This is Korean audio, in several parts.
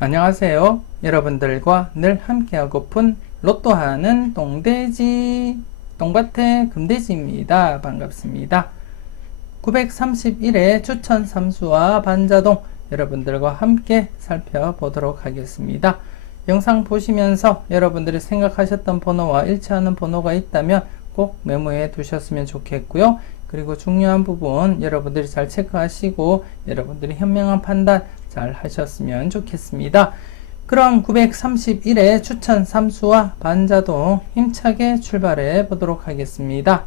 안녕하세요. 여러분들과 늘 함께하고픈 로또하는 똥돼지, 똥밭의 금돼지입니다. 반갑습니다. 931회 추천 삼수와 반자동 여러분들과 함께 살펴보도록 하겠습니다. 영상 보시면서 여러분들이 생각하셨던 번호와 일치하는 번호가 있다면 꼭 메모해 두셨으면 좋겠고요. 그리고 중요한 부분 여러분들이 잘 체크하시고 여러분들이 현명한 판단 잘 하셨으면 좋겠습니다. 그럼 931회 추천 삼수와 반자동 힘차게 출발해 보도록 하겠습니다.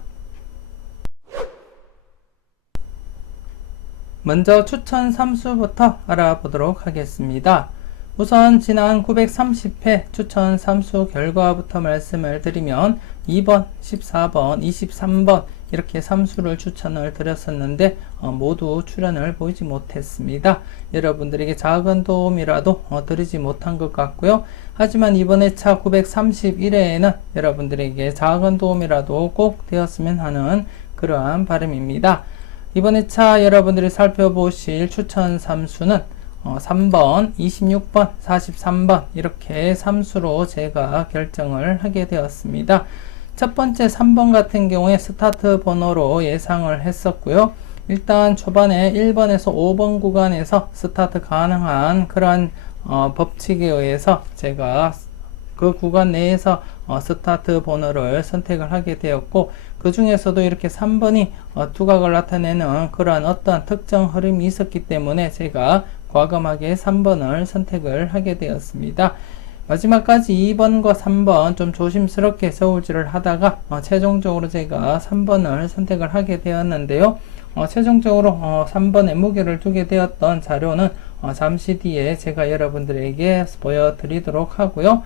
먼저 추천 삼수부터 알아보도록 하겠습니다. 우선 지난 930회 추천 삼수 결과부터 말씀을 드리면 2번, 14번, 23번 이렇게 삼수를 추천을 드렸었는데 모두 출연을 보이지 못했습니다. 여러분들에게 작은 도움이라도 드리지 못한 것 같고요. 하지만 이번 회차 931회에는 여러분들에게 작은 도움이라도 꼭 되었으면 하는 그러한 바람입니다. 이번 회차 여러분들이 살펴보실 추천 삼수는 3번, 26번, 43번 이렇게 삼수로 제가 결정을 하게 되었습니다. 첫 번째 3번 같은 경우에 스타트 번호로 예상을 했었고요. 일단 초반에 1번에서 5번 구간에서 스타트 가능한 그러한 법칙에 의해서 제가 그 구간 내에서 스타트 번호를 선택을 하게 되었고, 그 중에서도 이렇게 3번이 두각을 나타내는 그러한 어떤 특정 흐름이 있었기 때문에 제가 과감하게 3번을 선택을 하게 되었습니다. 마지막까지 2번과 3번 좀 조심스럽게 저울질을 하다가 최종적으로 제가 3번을 선택을 하게 되었는데요. 최종적으로 3번에 무게를 두게 되었던 자료는 잠시 뒤에 제가 여러분들에게 보여드리도록 하고요.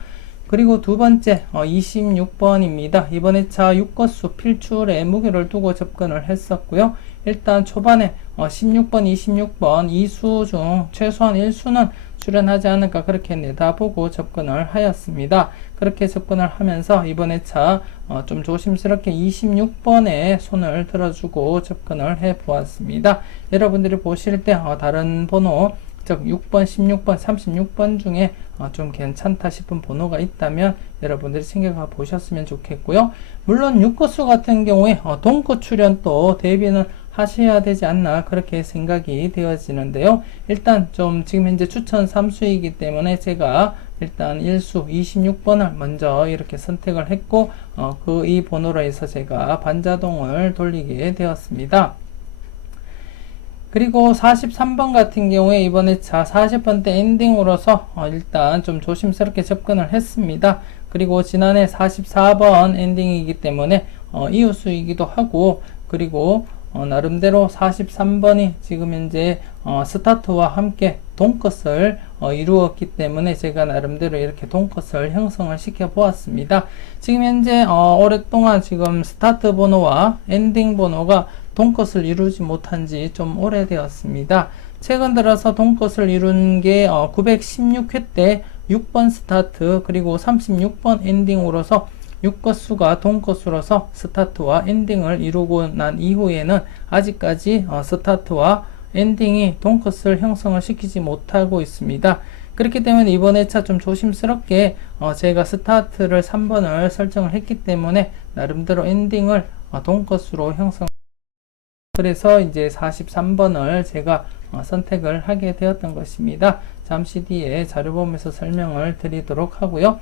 그리고 두 번째 26번입니다. 이번 회차 6거수 필출에 무게를 두고 접근을 했었고요. 일단 초반에 16번, 26번 이 수 중 최소한 1수는 출연하지 않을까 그렇게 내다보고 접근을 하였습니다. 그렇게 접근을 하면서 이번 회차 좀 조심스럽게 26번에 손을 들어주고 접근을 해 보았습니다. 여러분들이 보실 때 다른 번호 즉 6번, 16번, 36번 중에 좀 괜찮다 싶은 번호가 있다면 여러분들이 챙겨가 보셨으면 좋겠고요. 물론 6거수 같은 경우에 동거 출연도 대비는 하셔야 되지 않나 그렇게 생각이 되어지는데요. 일단 좀 지금 현재 추천 3수이기 때문에 제가 일단 1수 26번을 먼저 이렇게 선택을 했고 이 번호로 해서 제가 반자동을 돌리게 되었습니다. 그리고 43번 같은 경우에 이번 회차 40번대 엔딩으로서 일단 좀 조심스럽게 접근을 했습니다. 그리고 지난해 44번 엔딩이기 때문에 이웃수이기도 하고, 그리고 나름대로 43번이 지금 현재 스타트와 함께 동컷을 이루었기 때문에 제가 나름대로 이렇게 동컷을 형성을 시켜 보았습니다. 지금 현재 오랫동안 지금 스타트 번호와 엔딩 번호가 동컷을 이루지 못한 지 좀 오래되었습니다. 최근 들어서 동컷을 이룬 게 916회 때 6번 스타트 그리고 36번 엔딩으로서 6거수가 동거수로서 스타트와 엔딩을 이루고 난 이후에는 아직까지 스타트와 엔딩이 동컷을 형성을 시키지 못하고 있습니다. 그렇기 때문에 이번 회차 좀 조심스럽게 제가 스타트를 3번을 설정을 했기 때문에 나름대로 엔딩을 동컷으로 형성, 그래서 이제 43번을 제가 선택을 하게 되었던 것입니다. 잠시 뒤에 자료 보면서 설명을 드리도록 하고요.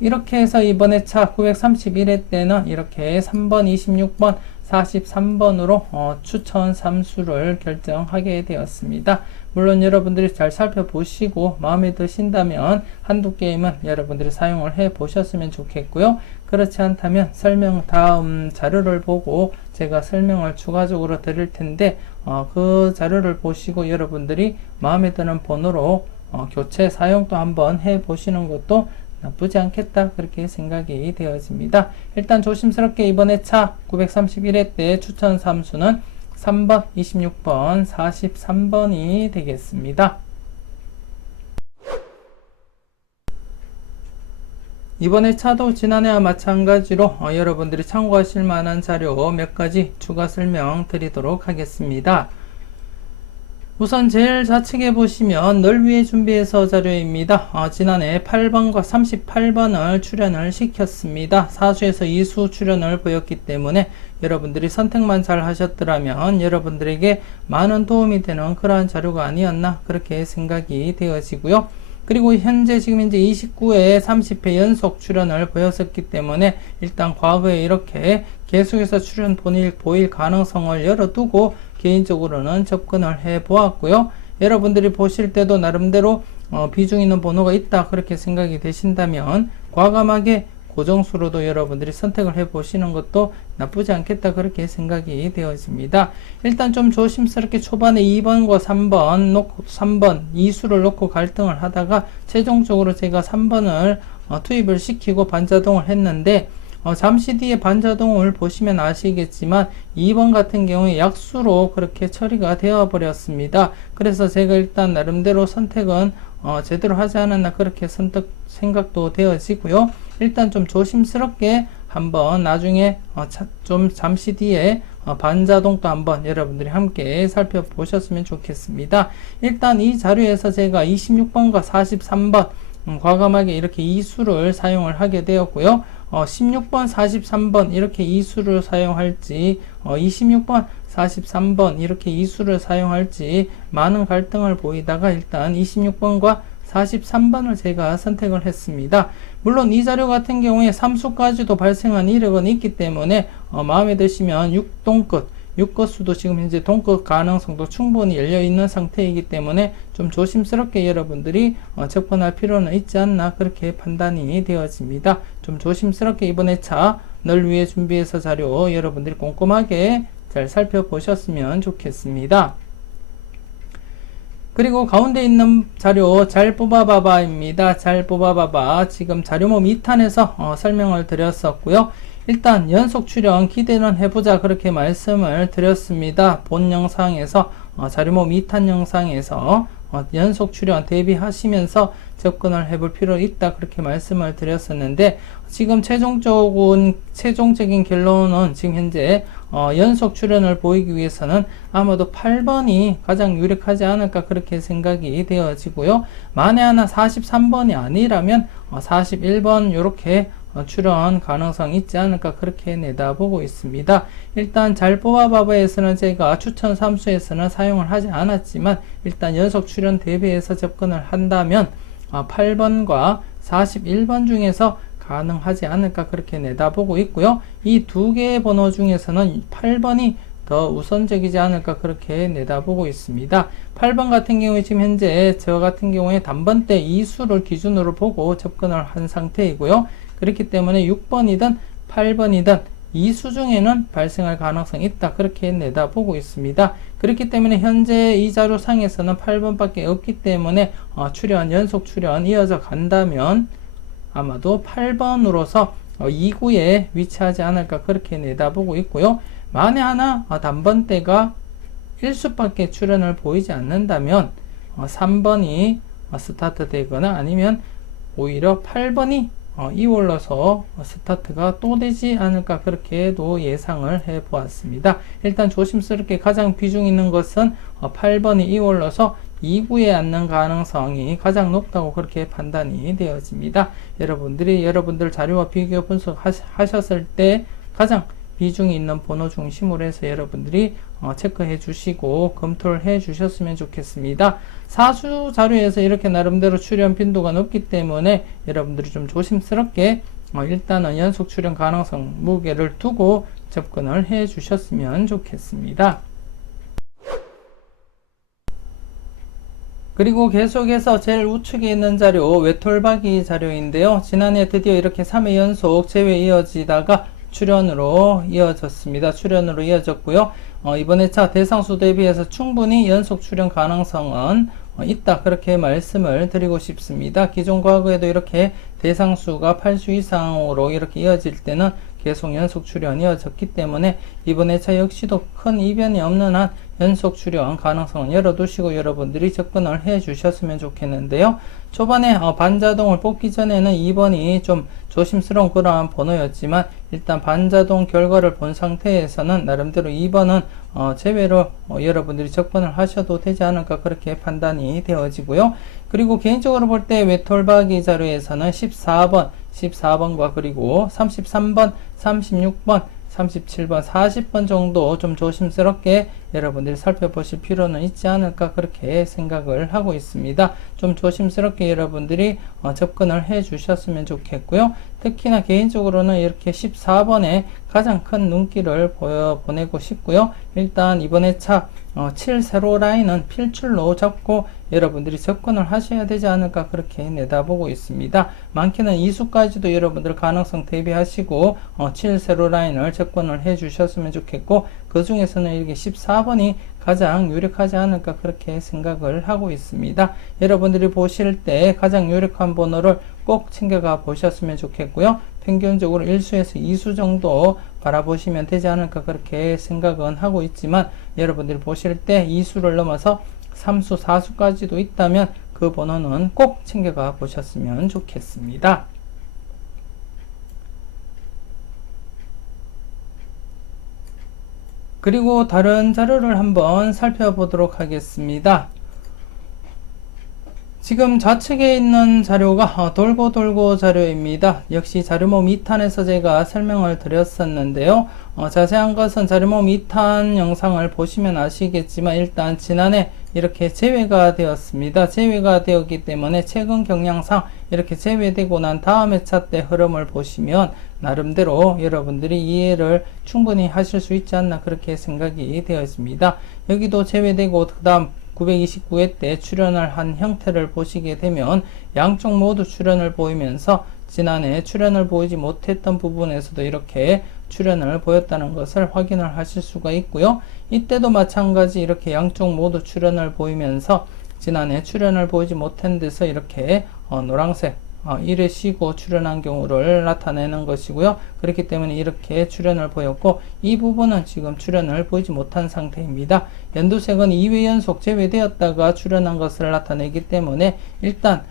이렇게 해서 이번 회차 931회 때는 이렇게 3번, 26번, 43번으로 추천 삼수를 결정하게 되었습니다. 물론 여러분들이 잘 살펴보시고 마음에 드신다면 한두 게임은 여러분들이 사용을 해 보셨으면 좋겠고요. 그렇지 않다면 다음 자료를 보고 제가 설명을 추가적으로 드릴 텐데 그 자료를 보시고 여러분들이 마음에 드는 번호로 교체 사용도 한번 해 보시는 것도 나쁘지 않겠다 그렇게 생각이 되어집니다. 일단 조심스럽게 이번 회차 931회 때 추천 삼수는 3번, 26번, 43번이 되겠습니다. 이번 회차도 지난해와 마찬가지로 여러분들이 참고하실 만한 자료 몇 가지 추가 설명 드리도록 하겠습니다. 우선 제일 좌측에 보시면 널 위해 준비해서 자료입니다. 지난해 8번과 38번을 출연을 시켰습니다. 사수에서 2수 출연을 보였기 때문에 여러분들이 선택만 잘 하셨더라면 여러분들에게 많은 도움이 되는 그러한 자료가 아니었나 그렇게 생각이 되어지고요. 그리고 지금 현재 29회 30회 연속 출연을 보였었기 때문에 일단 과거에 이렇게 계속해서 출연 보일 가능성을 열어두고 개인적으로는 접근을 해 보았고요. 여러분들이 보실 때도 나름대로 비중 있는 번호가 있다 그렇게 생각이 되신다면 과감하게 고정수로도 여러분들이 선택을 해 보시는 것도 나쁘지 않겠다 그렇게 생각이 되어집니다. 일단 좀 조심스럽게 초반에 2번과 3번 2수를 놓고 갈등을 하다가 최종적으로 제가 3번을 투입을 시키고 반자동을 했는데 잠시 뒤에 반자동을 보시면 아시겠지만 2번 같은 경우에 약수로 그렇게 처리가 되어 버렸습니다. 그래서 제가 일단 나름대로 선택은 제대로 하지 않았나 그렇게 생각도 되어지고요. 일단 좀 조심스럽게 한번 나중에 좀 잠시 뒤에 반자동도 한번 여러분들이 함께 살펴보셨으면 좋겠습니다. 일단 이 자료에서 제가 26번과 43번 과감하게 이렇게 2수를 사용을 하게 되었고요. 16번, 43번 이렇게 2수를 사용할지 26번, 43번 이렇게 2수를 사용할지 많은 갈등을 보이다가 일단 26번과 43번을 제가 선택을 했습니다. 물론 이 자료 같은 경우에 3수까지도 발생한 이력은 있기 때문에 마음에 드시면 6동끝 6것수도 지금 현재 동끝 가능성도 충분히 열려있는 상태이기 때문에 좀 조심스럽게 여러분들이 접근할 필요는 있지 않나 그렇게 판단이 되어집니다. 좀 조심스럽게 이번 회차 널 위해 준비해서 자료 여러분들이 꼼꼼하게 잘 살펴보셨으면 좋겠습니다. 그리고 가운데 있는 자료 잘 뽑아봐봐 입니다. 잘 뽑아봐봐. 지금 자료모 2탄에서 설명을 드렸었고요. 일단 연속 출연 기대는 해보자 그렇게 말씀을 드렸습니다. 본 영상에서 자료모 2탄 영상에서 연속 출연 대비하시면서 접근을 해볼 필요 있다 그렇게 말씀을 드렸었는데 지금 최종적인 결론은 지금 현재 연속 출연을 보이기 위해서는 아마도 8번이 가장 유력하지 않을까 그렇게 생각이 되어지고요. 만에 하나 43번이 아니라면 41번 이렇게 출연 가능성이 있지 않을까 그렇게 내다보고 있습니다. 일단 잘 뽑아봐봐에서는 제가 추천 3수에서는 사용을 하지 않았지만 일단 연속 출연 대비해서 접근을 한다면 8번과 41번 중에서 가능하지 않을까 그렇게 내다보고 있고요. 이 두 개의 번호 중에서는 8번이 더 우선적이지 않을까 그렇게 내다보고 있습니다. 8번 같은 경우에 지금 현재 저 같은 경우에 단번대 2수를 기준으로 보고 접근을 한 상태이고요. 그렇기 때문에 6번이든 8번이든 2수 중에는 발생할 가능성이 있다 그렇게 내다보고 있습니다. 그렇기 때문에 현재 이 자료상에서는 8번밖에 없기 때문에 연속 출연 이어져 간다면 아마도 8번으로서 2구에 위치하지 않을까 그렇게 내다보고 있고요. 만에 하나 단번대가 1수밖에 출연을 보이지 않는다면 3번이 스타트 되거나 아니면 오히려 8번이 이올러서 스타트가 또 되지 않을까 그렇게도 예상을 해 보았습니다. 일단 조심스럽게 가장 비중 있는 것은 8번이 이올러서 2구에 앉는 가능성이 가장 높다고 그렇게 판단이 되어집니다. 여러분들 자료와 비교 분석하셨을 때 가장 비중이 있는 번호 중심으로 해서 여러분들이 체크해 주시고 검토를 해 주셨으면 좋겠습니다. 사수 자료에서 이렇게 나름대로 출연 빈도가 높기 때문에 여러분들이 좀 조심스럽게 일단은 연속 출연 가능성 무게를 두고 접근을 해 주셨으면 좋겠습니다. 그리고 계속해서 제일 우측에 있는 자료 외톨박이 자료인데요. 지난해 드디어 이렇게 3회 연속 재회 이어지다가 출연으로 이어졌고요. 이번 회차 대상수 대비해서 충분히 연속 출연 가능성은 있다 그렇게 말씀을 드리고 싶습니다. 기존 과거에도 이렇게 대상수가 8수 이상으로 이렇게 이어질 때는 계속 연속 출연이 이어졌기 때문에 이번 회차 역시도 큰 이변이 없는 한 연속 출연 가능성은 열어두시고 여러분들이 접근을 해 주셨으면 좋겠는데요. 초반에 반자동을 뽑기 전에는 2번이 좀 조심스러운 그러한 번호였지만 일단 반자동 결과를 본 상태에서는 나름대로 2번은 제외로 여러분들이 접근을 하셔도 되지 않을까 그렇게 판단이 되어지고요. 그리고 개인적으로 볼 때 외톨박이 자료에서는 14번과 그리고 33번, 36번, 37번, 40번 정도 좀 조심스럽게 여러분들이 살펴보실 필요는 있지 않을까 그렇게 생각을 하고 있습니다. 좀 조심스럽게 여러분들이 접근을 해 주셨으면 좋겠고요. 특히나 개인적으로는 이렇게 14번에 가장 큰 눈길을 보내고 싶고요. 일단 이번 회차 7 세로 라인은 필출로 잡고 여러분들이 접근을 하셔야 되지 않을까 그렇게 내다보고 있습니다. 많게는 2수까지도 여러분들 가능성 대비하시고 7 세로 라인을 접근을 해 주셨으면 좋겠고 그 중에서는 이렇게 14번이 가장 유력하지 않을까 그렇게 생각을 하고 있습니다. 여러분들이 보실 때 가장 유력한 번호를 꼭 챙겨가 보셨으면 좋겠고요. 평균적으로 1수에서 2수 정도 바라보시면 되지 않을까 그렇게 생각은 하고 있지만 여러분들이 보실 때 2수를 넘어서 3수, 4수까지도 있다면 그 번호는 꼭 챙겨가 보셨으면 좋겠습니다. 그리고 다른 자료를 한번 살펴보도록 하겠습니다. 지금 좌측에 있는 자료가 돌고 자료입니다. 역시 자료모 2탄에서 제가 설명을 드렸었는데요. 자세한 것은 자료모 2탄 영상을 보시면 아시겠지만 일단 지난해 이렇게 제외가 되었습니다. 제외가 되었기 때문에 최근 경향상 이렇게 제외되고 난 다음 회차 때 흐름을 보시면 나름대로 여러분들이 이해를 충분히 하실 수 있지 않나 그렇게 생각이 되었습니다. 여기도 제외되고 그 다음 929회 때 출현을 한 형태를 보시게 되면 양쪽 모두 출현을 보이면서 지난해 출현을 보이지 못했던 부분에서도 이렇게 출현을 보였다는 것을 확인을 하실 수가 있고요. 이때도 마찬가지 이렇게 양쪽 모두 출현을 보이면서 지난해 출현을 보이지 못한 데서 이렇게 노란색 이를 쉬고 출현한 경우를 나타내는 것이고요. 그렇기 때문에 이렇게 출현을 보였고 이 부분은 지금 출현을 보이지 못한 상태입니다. 연두색은 2회 연속 제외되었다가 출현한 것을 나타내기 때문에 일단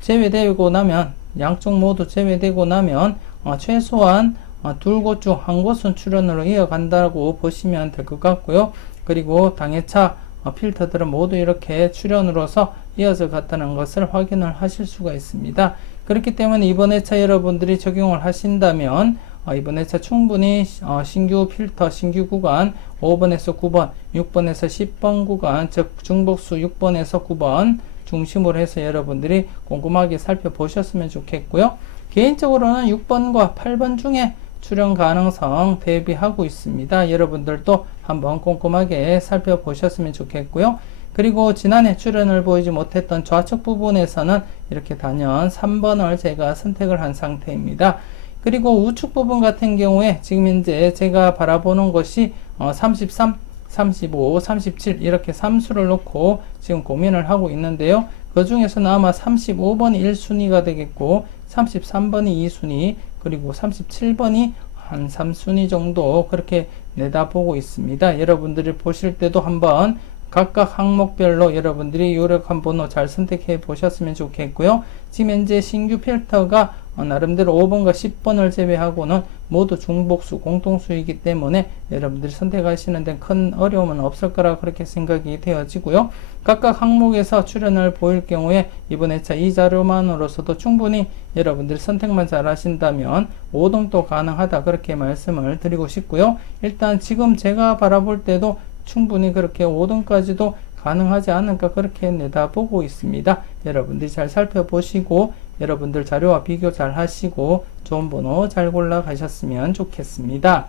제외되고 나면 양쪽 모두 제외되고 나면 최소한 두 곳 중 한 곳은 출현으로 이어간다고 보시면 될 것 같고요. 그리고 당해차 필터들은 모두 이렇게 출현으로서 이어져 갔다는 것을 확인을 하실 수가 있습니다. 그렇기 때문에 이번 회차 여러분들이 적용을 하신다면 이번 회차 충분히 신규 필터, 신규 구간 5번에서 9번, 6번에서 10번 구간, 즉 중복수 6번에서 9번 중심으로 해서 여러분들이 꼼꼼하게 살펴보셨으면 좋겠고요. 개인적으로는 6번과 8번 중에 출현 가능성 대비하고 있습니다. 여러분들도 한번 꼼꼼하게 살펴보셨으면 좋겠고요. 그리고 지난해 출현을 보이지 못했던 좌측 부분에서는 이렇게 단연 3번을 제가 선택을 한 상태입니다. 그리고 우측 부분 같은 경우에 지금 현재 제가 바라보는 것이 33, 35, 37 이렇게 3수를 놓고 지금 고민을 하고 있는데요. 그 중에서는 아마 35번이 1순위가 되겠고 33번이 2순위 그리고 37번이 한 3순위 정도 그렇게 내다보고 있습니다. 여러분들이 보실 때도 한번 각각 항목별로 여러분들이 요약한 번호 잘 선택해 보셨으면 좋겠고요. 지금 현재 신규 필터가 나름대로 5번과 10번을 제외하고는 모두 중복수, 공통수이기 때문에 여러분들이 선택하시는 데 큰 어려움은 없을 거라 그렇게 생각이 되어지고요. 각각 항목에서 출현을 보일 경우에 이번 회차 이 자료만으로서도 충분히 여러분들이 선택만 잘 하신다면 5등도 가능하다 그렇게 말씀을 드리고 싶고요. 일단 지금 제가 바라볼 때도 충분히 그렇게 5등까지도 가능하지 않을까 그렇게 내다보고 있습니다. 여러분들이 잘 살펴보시고 여러분들 자료와 비교 잘 하시고 좋은 번호 잘 골라 가셨으면 좋겠습니다.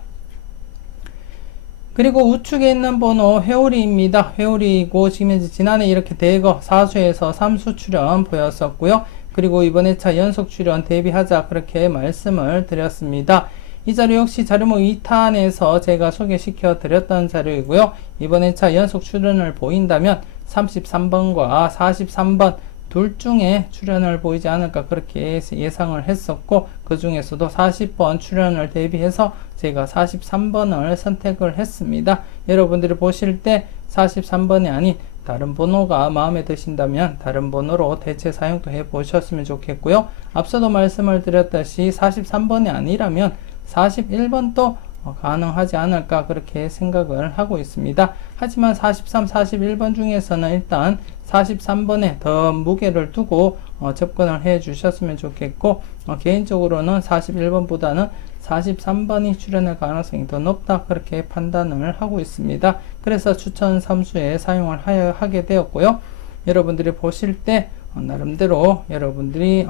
그리고 우측에 있는 번호 회오리입니다. 회오리이고 지금 현재 지난해 이렇게 대거 4수에서 3수 출현 보였었고요. 그리고 이번 회차 연속 출현 대비하자 그렇게 말씀을 드렸습니다. 이 자료 역시 자료모 2탄에서 제가 소개시켜 드렸던 자료이고요. 이번 회차 연속 출현을 보인다면 33번과 43번 둘 중에 출현을 보이지 않을까 그렇게 예상을 했었고 그 중에서도 40번 출현을 대비해서 제가 43번을 선택을 했습니다. 여러분들이 보실 때 43번이 아닌 다른 번호가 마음에 드신다면 다른 번호로 대체 사용도 해 보셨으면 좋겠고요. 앞서도 말씀을 드렸다시피 43번이 아니라면 41번도 가능하지 않을까 그렇게 생각을 하고 있습니다. 하지만 43, 41번 중에서는 일단 43번에 더 무게를 두고 접근을 해 주셨으면 좋겠고, 개인적으로는 41번보다는 43번이 출연할 가능성이 더 높다 그렇게 판단을 하고 있습니다. 그래서 추천 삼수에 사용을 하게 되었고요. 여러분들이 보실 때 나름대로 여러분들이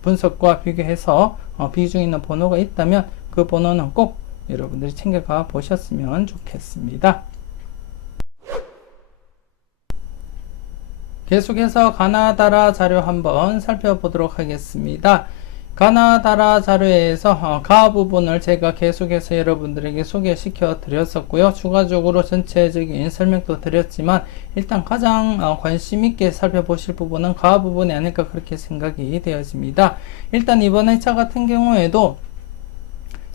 분석과 비교해서 비중 있는 번호가 있다면 그 번호는 꼭 여러분들이 챙겨가 보셨으면 좋겠습니다. 계속해서 가나다라 자료 한번 살펴보도록 하겠습니다. 가나다라 자료에서 가 부분을 제가 계속해서 여러분들에게 소개시켜 드렸었고요. 추가적으로 전체적인 설명도 드렸지만 일단 가장 관심 있게 살펴보실 부분은 가 부분이 아닐까 그렇게 생각이 되어집니다. 일단 이번 회차 같은 경우에도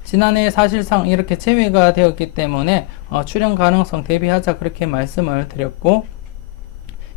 지난해 사실상 이렇게 제외가 되었기 때문에 출연 가능성 대비하자 그렇게 말씀을 드렸고,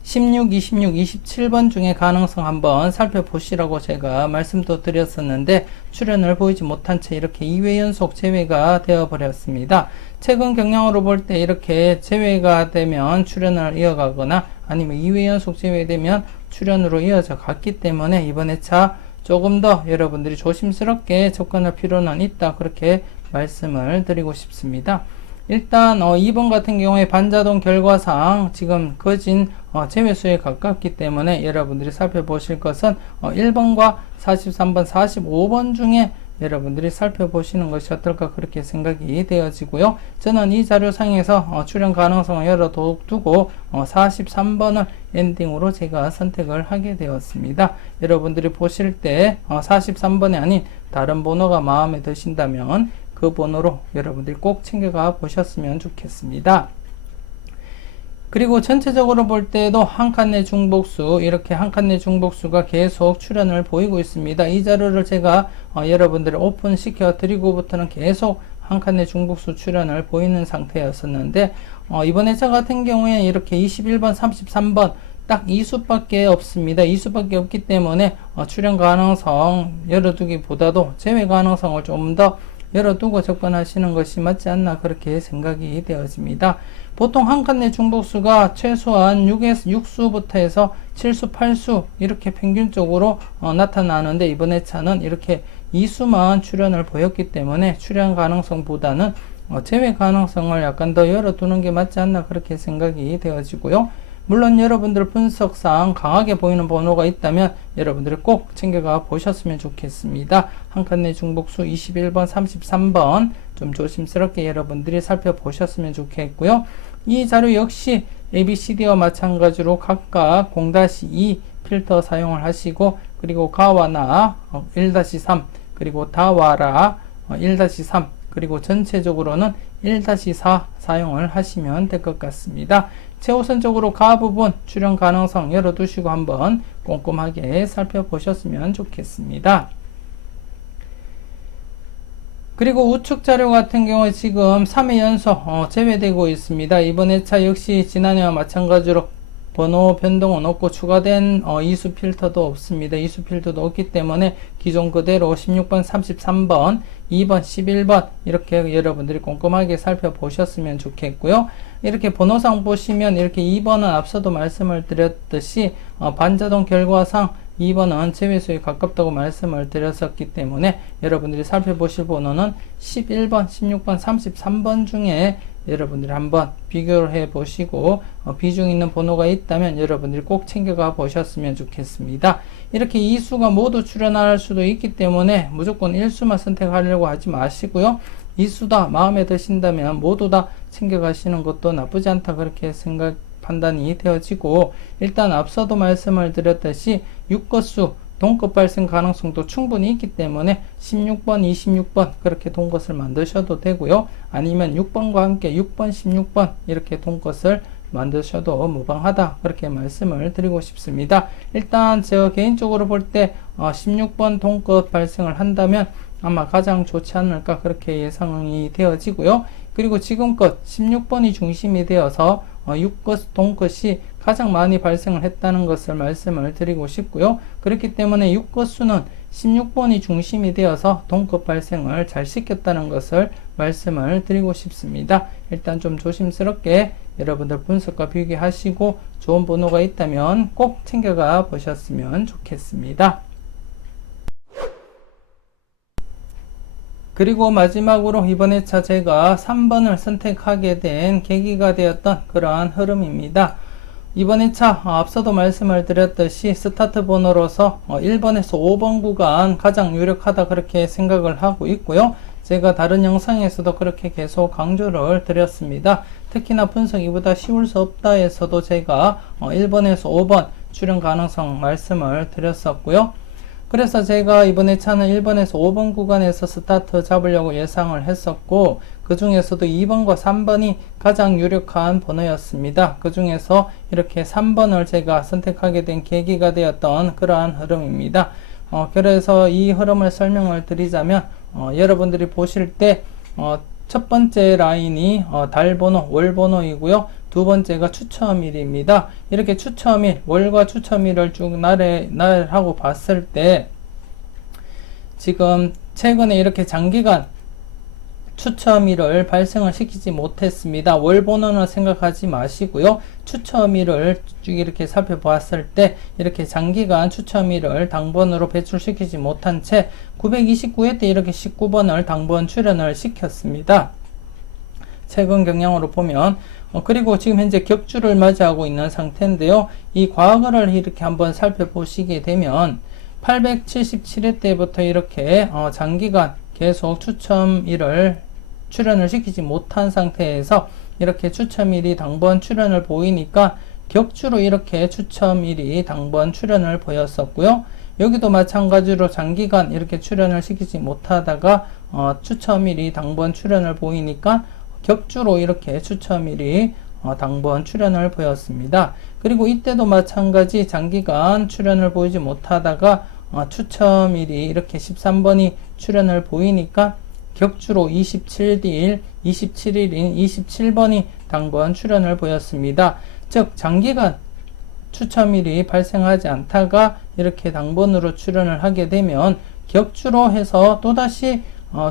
16, 26, 27번 중에 가능성 한번 살펴보시라고 제가 말씀도 드렸었는데 출연을 보이지 못한 채 이렇게 2회 연속 제외가 되어 버렸습니다. 최근 경향으로 볼 때 이렇게 제외가 되면 출연을 이어가거나 아니면 2회 연속 제외되면 출연으로 이어져 갔기 때문에 이번 회차 조금 더 여러분들이 조심스럽게 접근할 필요는 있다 그렇게 말씀을 드리고 싶습니다. 일단 2번 같은 경우에 반자동 결과상 지금 거진 제외수에 가깝기 때문에 여러분들이 살펴보실 것은 1번과 43번, 45번 중에 여러분들이 살펴보시는 것이 어떨까 그렇게 생각이 되어지고요. 저는 이 자료상에서 출연 가능성을 열어두고 43번을 엔딩으로 제가 선택을 하게 되었습니다. 여러분들이 보실 때 43번이 아닌 다른 번호가 마음에 드신다면 그 번호로 여러분들이 꼭 챙겨가 보셨으면 좋겠습니다. 그리고 전체적으로 볼 때도 한 칸 내 중복수, 이렇게 한 칸 내 중복수가 계속 출현을 보이고 있습니다. 이 자료를 제가 여러분들을 오픈 시켜 드리고부터는 계속 한 칸 내 중복수 출현을 보이는 상태였었는데, 이번 회차 같은 경우에 이렇게 21번, 33번 딱 2수밖에 없습니다. 2수밖에 없기 때문에 출현 가능성 열어두기보다도 제외 가능성을 좀 더 열어두고 접근하시는 것이 맞지 않나 그렇게 생각이 되어집니다. 보통 한 칸 내 중복수가 최소한 6수부터 해서 7수, 8수 이렇게 평균적으로 나타나는데 이번 회차는 이렇게 2수만 출현을 보였기 때문에 출현 가능성보다는 제외 가능성을 약간 더 열어두는 게 맞지 않나 그렇게 생각이 되어지고요. 물론 여러분들 분석상 강하게 보이는 번호가 있다면 여러분들이 꼭 챙겨가 보셨으면 좋겠습니다. 한 칸 내 중복수 21번, 33번 좀 조심스럽게 여러분들이 살펴보셨으면 좋겠고요. 이 자료 역시 ABCD와 마찬가지로 각각 0-2 필터 사용을 하시고, 그리고 가와나 1-3 그리고 다와라 1-3 그리고 전체적으로는 1-4 사용을 하시면 될 것 같습니다. 최우선적으로 가 부분 출연 가능성 열어두시고 한번 꼼꼼하게 살펴보셨으면 좋겠습니다. 그리고 우측 자료 같은 경우에 지금 3회 연속 제외되고 있습니다. 이번 회차 역시 지난해와 마찬가지로 번호 변동은 없고 추가된 이수 필터도 없습니다. 이수 필터도 없기 때문에 기존 그대로 16번, 33번, 2번, 11번 이렇게 여러분들이 꼼꼼하게 살펴보셨으면 좋겠고요. 이렇게 번호상 보시면 이렇게 2번은 앞서도 말씀을 드렸듯이 반자동 결과상 2번은 제외수에 가깝다고 말씀을 드렸었기 때문에 여러분들이 살펴보실 번호는 11번, 16번, 33번 중에 여러분들이 한번 비교를 해 보시고 비중 있는 번호가 있다면 여러분들이 꼭 챙겨가 보셨으면 좋겠습니다. 이렇게 2수가 모두 출연할 수도 있기 때문에 무조건 1수만 선택하려고 하지 마시고요. 2수다 마음에 드신다면 모두 다 챙겨가시는 것도 나쁘지 않다 그렇게 판단이 되어지고, 일단 앞서도 말씀을 드렸듯이 6것수 동급 발생 가능성도 충분히 있기 때문에 16번, 26번 그렇게 동것을 만드셔도 되고요. 아니면 6번과 함께 6번, 16번 이렇게 동것을 만드셔도 무방하다 그렇게 말씀을 드리고 싶습니다. 일단 제가 개인적으로 볼 때 16번 동급 발생을 한다면 아마 가장 좋지 않을까 그렇게 예상이 되어지고요. 그리고 지금껏 16번이 중심이 되어서 육것, 동것이 가장 많이 발생을 했다는 것을 말씀을 드리고 싶고요. 그렇기 때문에 육것수는 16번이 중심이 되어서 동것 발생을 잘 시켰다는 것을 말씀을 드리고 싶습니다. 일단 좀 조심스럽게 여러분들 분석과 비교하시고 좋은 번호가 있다면 꼭 챙겨가 보셨으면 좋겠습니다. 그리고 마지막으로 이번 회차 제가 3번을 선택하게 된 계기가 되었던 그러한 흐름입니다. 이번 회차 앞서도 말씀을 드렸듯이 스타트 번호로서 1번에서 5번 구간 가장 유력하다 그렇게 생각을 하고 있고요. 제가 다른 영상에서도 그렇게 계속 강조를 드렸습니다. 특히나 분석이보다 쉬울 수 없다 에서도 제가 1번에서 5번 출현 가능성 말씀을 드렸었고요. 그래서 제가 이번 회차는 1번에서 5번 구간에서 스타트 잡으려고 예상을 했었고, 그 중에서도 2번과 3번이 가장 유력한 번호였습니다. 그 중에서 이렇게 3번을 제가 선택하게 된 계기가 되었던 그러한 흐름입니다. 그래서 이 흐름을 설명을 드리자면, 여러분들이 보실 때 첫 번째 라인이 달 번호, 월 번호이고요. 두 번째가 추첨일입니다. 이렇게 추첨일, 월과 추첨일을 쭉 날하고 봤을 때 지금 최근에 이렇게 장기간 추첨일을 발생을 시키지 못했습니다. 월 번호는 생각하지 마시고요. 추첨일을 쭉 이렇게 살펴보았을 때 이렇게 장기간 추첨일을 당번으로 배출시키지 못한 채 929회 때 이렇게 19번을 당번 출현을 시켰습니다. 최근 경향으로 보면 그리고 지금 현재 격주를 맞이하고 있는 상태인데요. 이 과거를 이렇게 한번 살펴보시게 되면 877회 때부터 이렇게 장기간 계속 추첨일을 출현을 시키지 못한 상태에서 이렇게 추첨일이 당번 출현을 보이니까 격주로 이렇게 추첨일이 당번 출현을 보였었고요. 여기도 마찬가지로 장기간 이렇게 출현을 시키지 못하다가 추첨일이 당번 출현을 보이니까 격주로 이렇게 추첨일이 당번 출현을 보였습니다. 그리고 이때도 마찬가지 장기간 출현을 보이지 못하다가 추첨일이 이렇게 13번이 출현을 보이니까 격주로 27일, 27일인 27번이 당번 출현을 보였습니다. 즉 장기간 추첨일이 발생하지 않다가 이렇게 당번으로 출현을 하게 되면 격주로 해서 또다시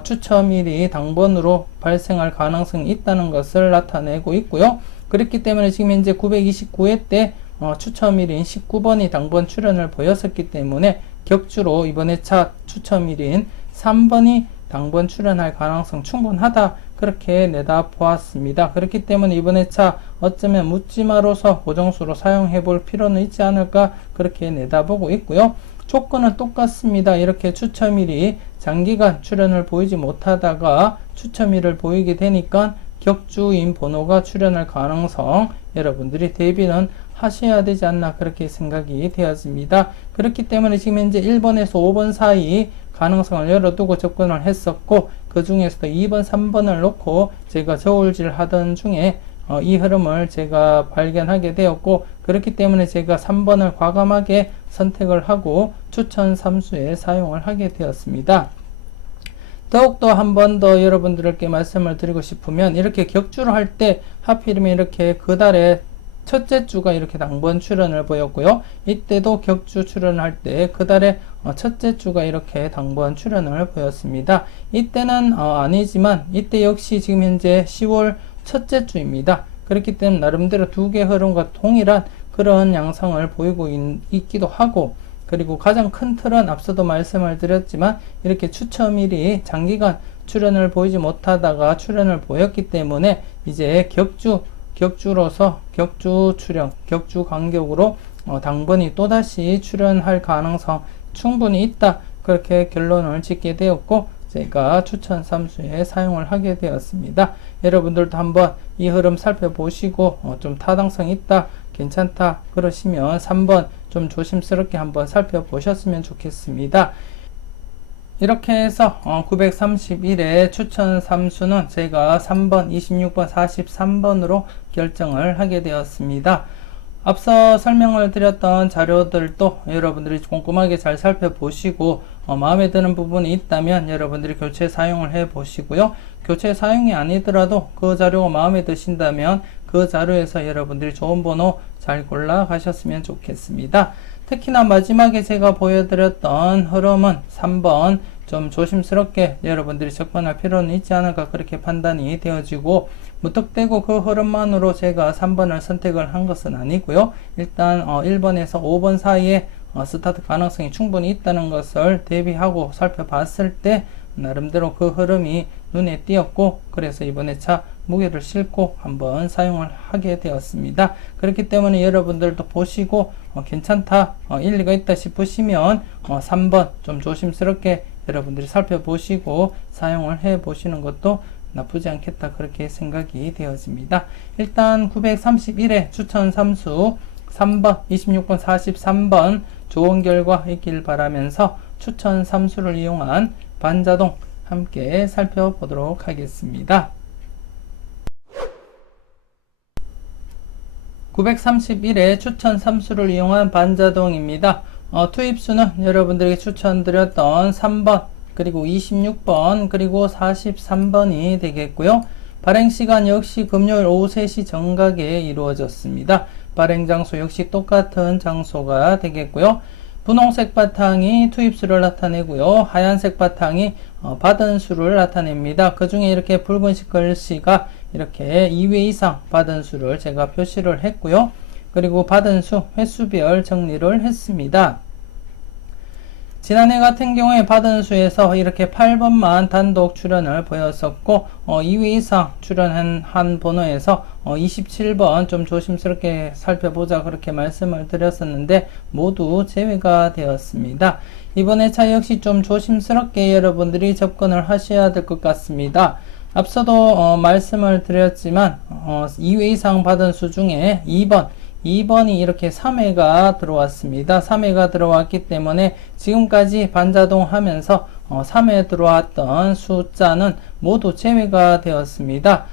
추첨일이 당번으로 발생할 가능성이 있다는 것을 나타내고 있고요. 그렇기 때문에 지금 현재 929회 때 추첨일인 19번이 당번 출현을 보였었기 때문에 격주로 이번 회차 추첨일인 3번이 당번 출현할 가능성 충분하다 그렇게 내다보았습니다. 그렇기 때문에 이번 회차 어쩌면 묻지마로서 고정수로 사용해 볼 필요는 있지 않을까 그렇게 내다보고 있고요. 조건은 똑같습니다. 이렇게 추첨일이 장기간 출현을 보이지 못하다가 추첨일을 보이게 되니까 격주인 번호가 출현할 가능성 여러분들이 대비는 하셔야 되지 않나 그렇게 생각이 되어집니다. 그렇기 때문에 지금 현재 1번에서 5번 사이 가능성을 열어두고 접근을 했었고, 그 중에서도 2번, 3번을 놓고 제가 저울질 하던 중에 이 흐름을 제가 발견하게 되었고, 그렇기 때문에 제가 3번을 과감하게 선택을 하고 추천 삼수에 사용을 하게 되었습니다. 더욱더 한 번 더 여러분들께 말씀을 드리고 싶으면, 이렇게 격주를 할 때 하필이면 이렇게 그 달에 첫째 주가 이렇게 당번 출현을 보였고요. 이때도 격주 출현할 때 그 달에 첫째 주가 이렇게 당번 출현을 보였습니다. 이때는 아니지만 이때 역시 지금 현재 10월 첫째 주입니다. 그렇기 때문에 나름대로 두 개 흐름과 동일한 그런 양상을 보이고 있기도 하고, 그리고 가장 큰 틀은 앞서도 말씀을 드렸지만 이렇게 추첨일이 장기간 출현을 보이지 못하다가 출현을 보였기 때문에 이제 격주로서 격주 출현, 격주 간격으로 당번이 또다시 출현할 가능성 충분히 있다 그렇게 결론을 짓게 되었고, 제가 추천 삼수에 사용을 하게 되었습니다. 여러분들도 한번 이 흐름 살펴보시고 좀 타당성 있다, 괜찮다 그러시면 3번 좀 조심스럽게 한번 살펴보셨으면 좋겠습니다. 이렇게 해서 931의 추천 삼수는 제가 3번, 26번, 43번으로 결정을 하게 되었습니다. 앞서 설명을 드렸던 자료들도 여러분들이 꼼꼼하게 잘 살펴보시고 마음에 드는 부분이 있다면 여러분들이 교체 사용을 해 보시고요. 교체 사용이 아니더라도 그 자료가 마음에 드신다면 그 자료에서 여러분들이 좋은 번호 잘 골라 가셨으면 좋겠습니다. 특히나 마지막에 제가 보여드렸던 흐름은 3번 좀 조심스럽게 여러분들이 접근할 필요는 있지 않을까 그렇게 판단이 되어지고, 무턱대고 그 흐름만으로 제가 3번을 선택을 한 것은 아니고요. 일단 1번에서 5번 사이에 스타트 가능성이 충분히 있다는 것을 대비하고 살펴봤을 때 나름대로 그 흐름이 눈에 띄었고, 그래서 이번에 차 무게를 싣고 한번 사용을 하게 되었습니다. 그렇기 때문에 여러분들도 보시고 괜찮다, 일리가 있다 싶으시면 3번 좀 조심스럽게 여러분들이 살펴보시고 사용을 해 보시는 것도 나쁘지 않겠다 그렇게 생각이 되어집니다. 일단 931회 추천 3수 3번, 26번, 43번 좋은 결과 있길 바라면서 추천 3수를 이용한 반자동 함께 살펴보도록 하겠습니다. 931회 추천 3수를 이용한 반자동입니다. 투입수는 여러분들에게 추천드렸던 3번, 그리고 26번, 그리고 43번이 되겠고요. 발행시간 역시 금요일 오후 3시 정각에 이루어졌습니다. 발행장소 역시 똑같은 장소가 되겠고요. 분홍색 바탕이 투입수를 나타내고요. 하얀색 바탕이 받은 수를 나타냅니다. 그 중에 이렇게 붉은색 글씨가 이렇게 2회 이상 받은 수를 제가 표시를 했고요. 그리고 받은 수, 횟수별 정리를 했습니다. 지난해 같은 경우에 받은 수에서 이렇게 8번만 단독 출연을 보였었고 2회 이상 출연한 한 번호에서 27번 좀 조심스럽게 살펴보자 그렇게 말씀을 드렸었는데 모두 제외가 되었습니다. 이번 회차 역시 좀 조심스럽게 여러분들이 접근을 하셔야 될 것 같습니다. 앞서도 말씀을 드렸지만 2회 이상 받은 수 중에 2번이 이렇게 3회가 들어왔습니다. 3회가 들어왔기 때문에 지금까지 반자동 하면서 3회 들어왔던 숫자는 모두 제외가 되었습니다.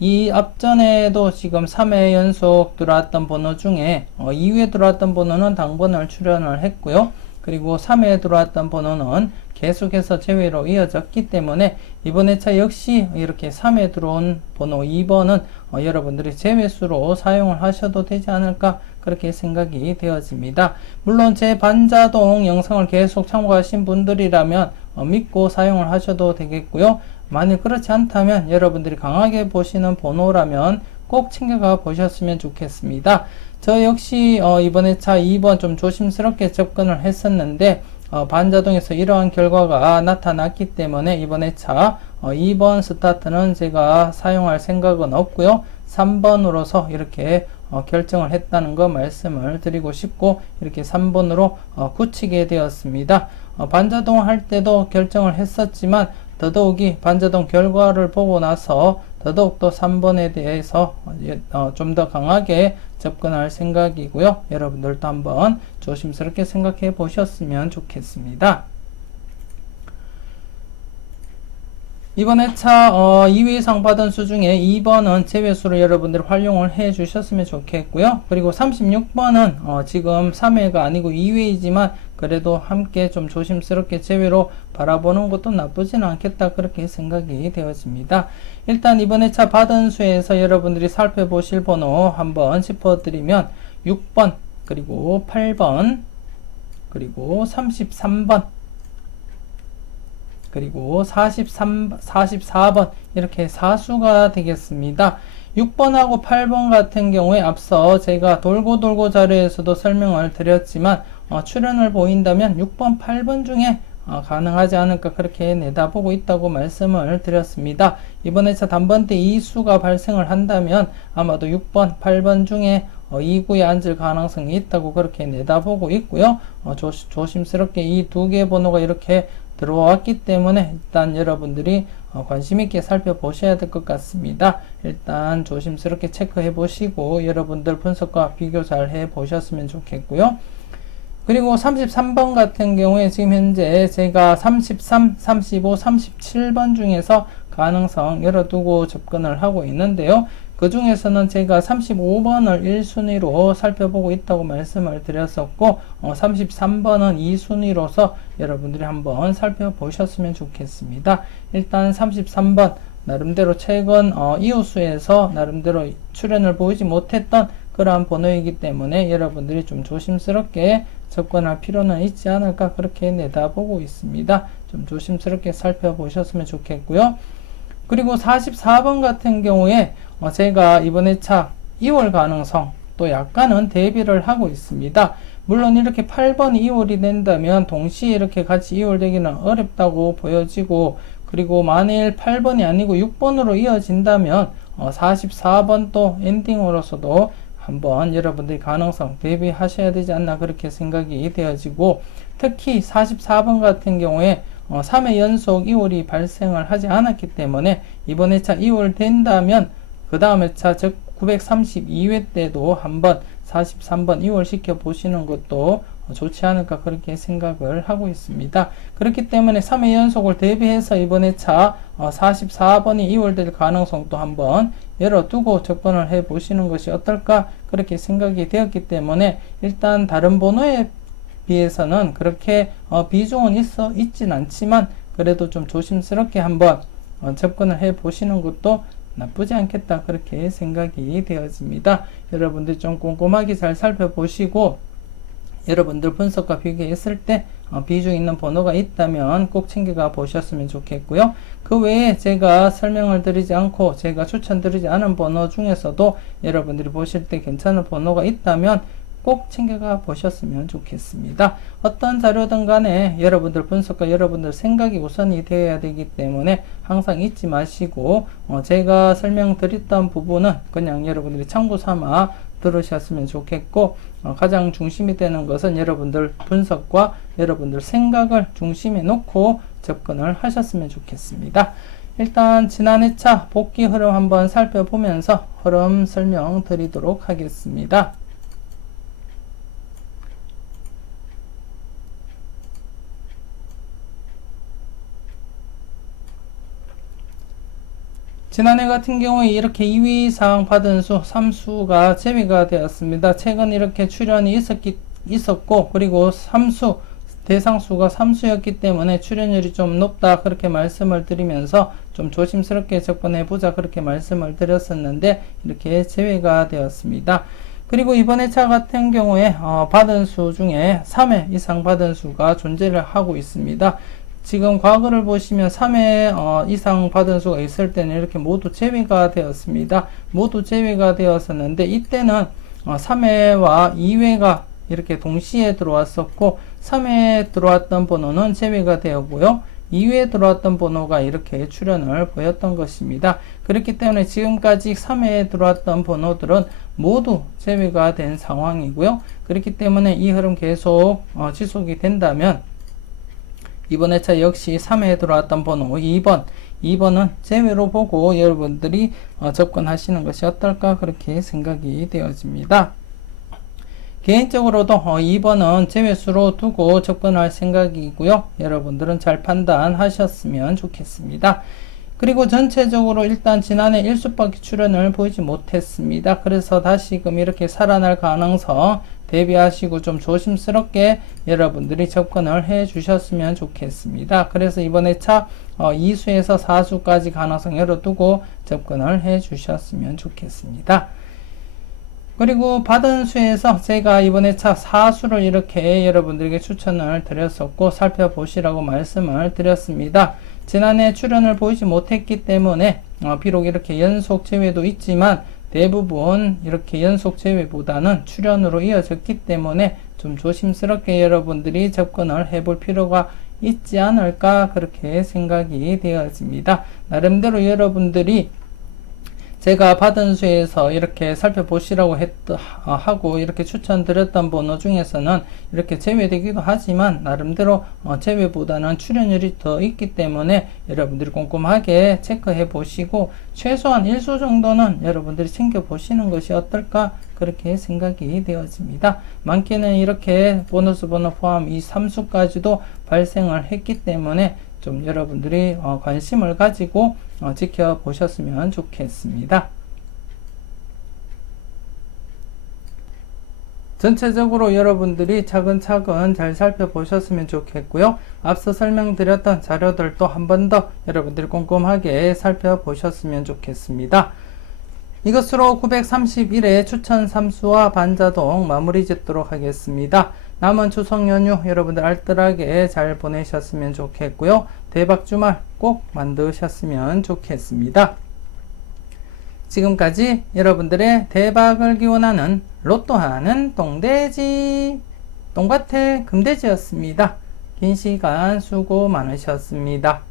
이 앞전에도 지금 3회 연속 들어왔던 번호 중에 2회 들어왔던 번호는 당번을 출연을 했고요. 그리고 3회 들어왔던 번호는 계속해서 제외로 이어졌기 때문에 이번 회차 역시 이렇게 3회 들어온 번호 2번은 여러분들이 제외수로 사용을 하셔도 되지 않을까 그렇게 생각이 되어집니다. 물론 제 반자동 영상을 계속 참고하신 분들이라면 믿고 사용을 하셔도 되겠고요. 만일 그렇지 않다면 여러분들이 강하게 보시는 번호라면 꼭 챙겨가 보셨으면 좋겠습니다. 저 역시 이번 회차 2번 좀 조심스럽게 접근을 했었는데 반자동에서 이러한 결과가 나타났기 때문에 이번 회차 2번 스타트는 제가 사용할 생각은 없고요. 3번으로서 이렇게 결정을 했다는 거 말씀을 드리고 싶고, 이렇게 3번으로 굳히게 되었습니다. 반자동 할 때도 결정을 했었지만 더더욱이 반자동 결과를 보고 나서 더더욱더 3번에 대해서 좀 더 강하게 접근할 생각이고요. 여러분들도 한번 조심스럽게 생각해 보셨으면 좋겠습니다. 이번 회차 2회 이상 받은 수 중에 2번은 제외수로 여러분들이 활용을 해 주셨으면 좋겠고요. 그리고 36번은 지금 3회가 아니고 2회이지만 그래도 함께 좀 조심스럽게 제외로 바라보는 것도 나쁘진 않겠다 그렇게 생각이 되어집니다. 일단 이번 회차 받은 수에서 여러분들이 살펴보실 번호 한번 짚어드리면 6번, 그리고 8번, 그리고 33번, 그리고 44번 이렇게 4수가 되겠습니다. 6번하고 8번 같은 경우에 앞서 제가 돌고 자료에서도 설명을 드렸지만 출연을 보인다면 6번, 8번 중에 가능하지 않을까 그렇게 내다보고 있다고 말씀을 드렸습니다. 이번 회차 단번때 2수가 발생을 한다면 아마도 6번, 8번 중에 2구에 앉을 가능성이 있다고 그렇게 내다보고 있고요. 조심스럽게 이 두 개의 번호가 이렇게 들어왔기 때문에 일단 여러분들이 관심 있게 살펴보셔야 될 것 같습니다. 일단 조심스럽게 체크해 보시고 여러분들 분석과 비교 잘 해 보셨으면 좋겠고요. 그리고 33번 같은 경우에 지금 현재 제가 33, 35, 37번 중에서 가능성 열어두고 접근을 하고 있는데요. 그 중에서는 제가 35번을 1순위로 살펴보고 있다고 말씀을 드렸었고 33번은 2순위로서 여러분들이 한번 살펴보셨으면 좋겠습니다. 일단 33번 나름대로 최근 이웃수에서 나름대로 출연을 보이지 못했던 그러한 번호이기 때문에 여러분들이 좀 조심스럽게 접근할 필요는 있지 않을까 그렇게 내다보고 있습니다. 좀 조심스럽게 살펴보셨으면 좋겠고요. 그리고 44번 같은 경우에 제가 이번에 차 2월 가능성 또 약간은 대비를 하고 있습니다. 물론 이렇게 8번이 2월이 된다면 동시에 이렇게 같이 2월 되기는 어렵다고 보여지고, 그리고 만일 8번이 아니고 6번으로 이어진다면 44번 또 엔딩으로서도 한번 여러분들이 가능성 대비하셔야 되지 않나 그렇게 생각이 되어지고, 특히 44번 같은 경우에 3회 연속 2월이 발생을 하지 않았기 때문에 이번 회차 2월 된다면 그 다음 회차 즉 932회 때도 한번 43번 2월 시켜 보시는 것도 좋지 않을까 그렇게 생각을 하고 있습니다. 그렇기 때문에 3회 연속을 대비해서 이번 회차 44번이 2월 될 가능성도 한번 열어두고 접근을 해 보시는 것이 어떨까 그렇게 생각이 되었기 때문에, 일단 다른 번호에 비해서는 그렇게 비중은 있진 않지만 그래도 좀 조심스럽게 한번 접근을 해 보시는 것도 나쁘지 않겠다 그렇게 생각이 되어집니다. 여러분들 좀 꼼꼼하게 잘 살펴보시고 여러분들 분석과 비교했을 때 비중 있는 번호가 있다면 꼭 챙겨가 보셨으면 좋겠고요. 그 외에 제가 설명을 드리지 않고 제가 추천드리지 않은 번호 중에서도 여러분들이 보실 때 괜찮은 번호가 있다면 꼭 챙겨가 보셨으면 좋겠습니다. 어떤 자료든 간에 여러분들 분석과 여러분들 생각이 우선이 되어야 되기 때문에 항상 잊지 마시고 제가 설명드렸던 부분은 그냥 여러분들이 참고 삼아 들으셨으면 좋겠고, 가장 중심이 되는 것은 여러분들 분석과 여러분들 생각을 중심에 놓고 접근을 하셨으면 좋겠습니다. 일단 지난 회차 복귀 흐름 한번 살펴보면서 흐름 설명 드리도록 하겠습니다. 지난해 같은 경우에 이렇게 2위 이상 받은 수 3수가 제외가 되었습니다. 최근 이렇게 출연이 있었고, 그리고 3수 대상수가 3수였기 때문에 출연율이 좀 높다 그렇게 말씀을 드리면서 좀 조심스럽게 접근해 보자 그렇게 말씀을 드렸었는데 이렇게 제외가 되었습니다. 그리고 이번 회차 같은 경우에 받은 수 중에 3회 이상 받은 수가 존재를 하고 있습니다. 지금 과거를 보시면 3회 이상 받은 수가 있을 때는 이렇게 모두 제외가 되었습니다. 모두 제외가 되었었는데 이때는 3회와 2회가 이렇게 동시에 들어왔었고 3회에 들어왔던 번호는 제외가 되었고요. 2회에 들어왔던 번호가 이렇게 출현을 보였던 것입니다. 그렇기 때문에 지금까지 3회에 들어왔던 번호들은 모두 제외가 된 상황이고요. 그렇기 때문에 이 흐름 계속 지속이 된다면 이번 회차 역시 3회에 들어왔던 번호 2번은 제외로 보고 여러분들이 접근하시는 것이 어떨까 그렇게 생각이 되어집니다. 개인적으로도 2번은 제외수로 두고 접근할 생각이고요. 여러분들은 잘 판단하셨으면 좋겠습니다. 그리고 전체적으로 일단 지난해 1수밖에 출연을 보이지 못했습니다. 그래서 다시금 이렇게 살아날 가능성 대비하시고 좀 조심스럽게 여러분들이 접근을 해 주셨으면 좋겠습니다. 그래서 이번에 차 2수에서 4수까지 가능성 열어두고 접근을 해 주셨으면 좋겠습니다. 그리고 받은 수에서 제가 이번에 차 4수를 이렇게 여러분들에게 추천을 드렸었고 살펴보시라고 말씀을 드렸습니다. 지난해 출연을 보이지 못했기 때문에 비록 이렇게 연속 제외도 있지만 대부분 이렇게 연속 제외보다는 출연으로 이어졌기 때문에 좀 조심스럽게 여러분들이 접근을 해볼 필요가 있지 않을까 그렇게 생각이 되어집니다. 나름대로 여러분들이 제가 받은 수에서 이렇게 살펴보시라고 하고 이렇게 추천드렸던 번호 중에서는 이렇게 제외되기도 하지만 나름대로 제외보다는 출연율이 더 있기 때문에 여러분들이 꼼꼼하게 체크해 보시고 최소한 1수 정도는 여러분들이 챙겨 보시는 것이 어떨까 그렇게 생각이 되어집니다. 많게는 이렇게 보너스 번호 포함 이 3수까지도 발생을 했기 때문에 좀 여러분들이 관심을 가지고 지켜보셨으면 좋겠습니다. 전체적으로 여러분들이 차근차근 잘 살펴보셨으면 좋겠고요. 앞서 설명드렸던 자료들도 한 번 더 여러분들이 꼼꼼하게 살펴보셨으면 좋겠습니다. 이것으로 931회 추천 삼수와 반자동 마무리 짓도록 하겠습니다. 남은 추석 연휴 여러분들 알뜰하게 잘 보내셨으면 좋겠고요. 대박 주말 꼭 만드셨으면 좋겠습니다. 지금까지 여러분들의 대박을 기원하는 로또하는 똥돼지 똥밭의 금돼지였습니다. 긴 시간 수고 많으셨습니다.